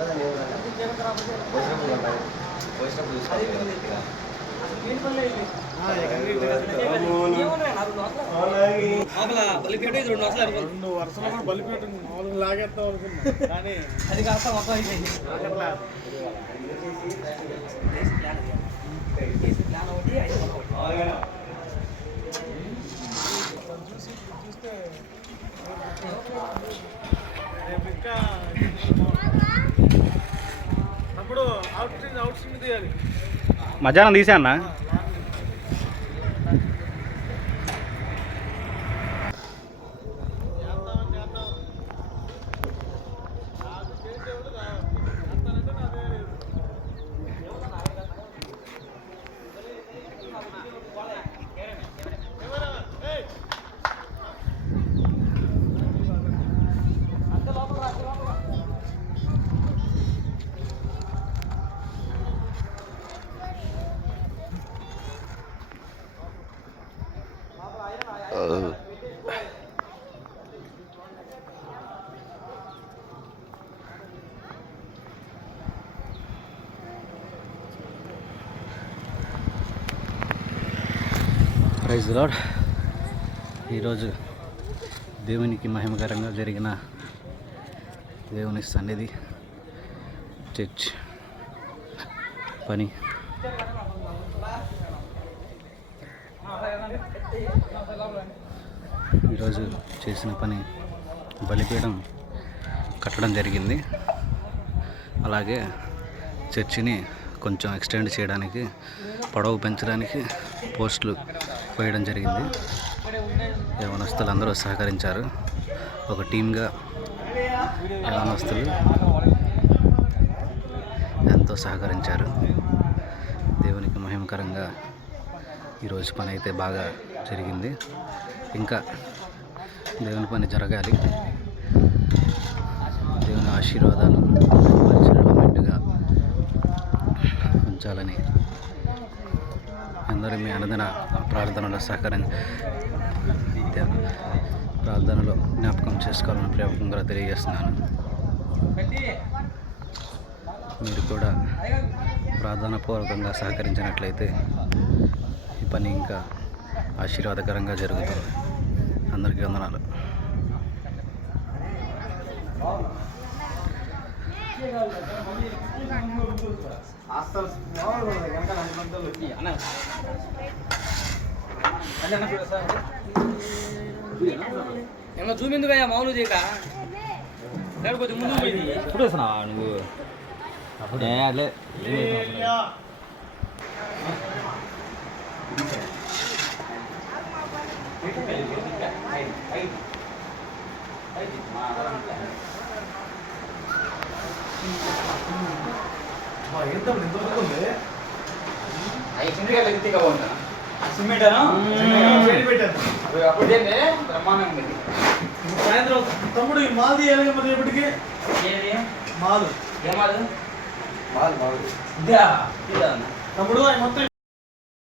రెండు వరుసలు కూడా బలిపేట మామూలుగా లాగేస్తాం అనుకున్నా కానీ అది కాస్త మొత్తం అయిపోయింది. చూస్తే ఇంకా అప్పుడు అవుట్ స్ట్రీమ్ తీయాలి. మధ్యాహ్నం తీసానా ప్రైజ్ ది లార్డ్. ఈరోజు దేవునికి మహిమకరంగా జరిగిన దేవుని సన్నిధి చర్చ్ పని ఈరోజు చేసిన పని బలిపీఠం కట్టడం జరిగింది. అలాగే చర్చిని కొంచెం ఎక్స్టెండ్ చేయడానికి, పొడవు పెంచడానికి పోస్టులు వేయడం జరిగింది. యవనస్తులు అందరూ సహకరించారు. ఒక టీమ్గా యవనస్తులు ఎంతో సహకరించారు. దేవునికి మహిమకరంగా ఈరోజు పని అయితే బాగా జరిగింది. ఇంకా దేవుని పని జరగాలి. దేవుని ఆశీర్వాదాలు పరిచయలో మెండుగా ఉంచాలని అందరూ మీ అనుదిన ప్రార్థనలో ప్రార్థనలో జ్ఞాపకం చేసుకోవాలని ప్రేమకంగా తెలియజేస్తున్నాను. మీరు కూడా ప్రార్థనాపూర్వకంగా సహకరించినట్లయితే ఈ పని ఇంకా ఆశీర్వాదకరంగా జరుగుతుంది. అందరికీ వందనాలు. చూపిందుగా మామూలు చేయక లేకపోతే ముందు ఇప్పుడు వస్తున్నావా నువ్వు? అప్పుడే అట్లే సాయంత్రం తమ్ముడు ఈ మాల్ తీయాలి మరి ఎప్పటికి మాలు తమ్ముడు మొత్తం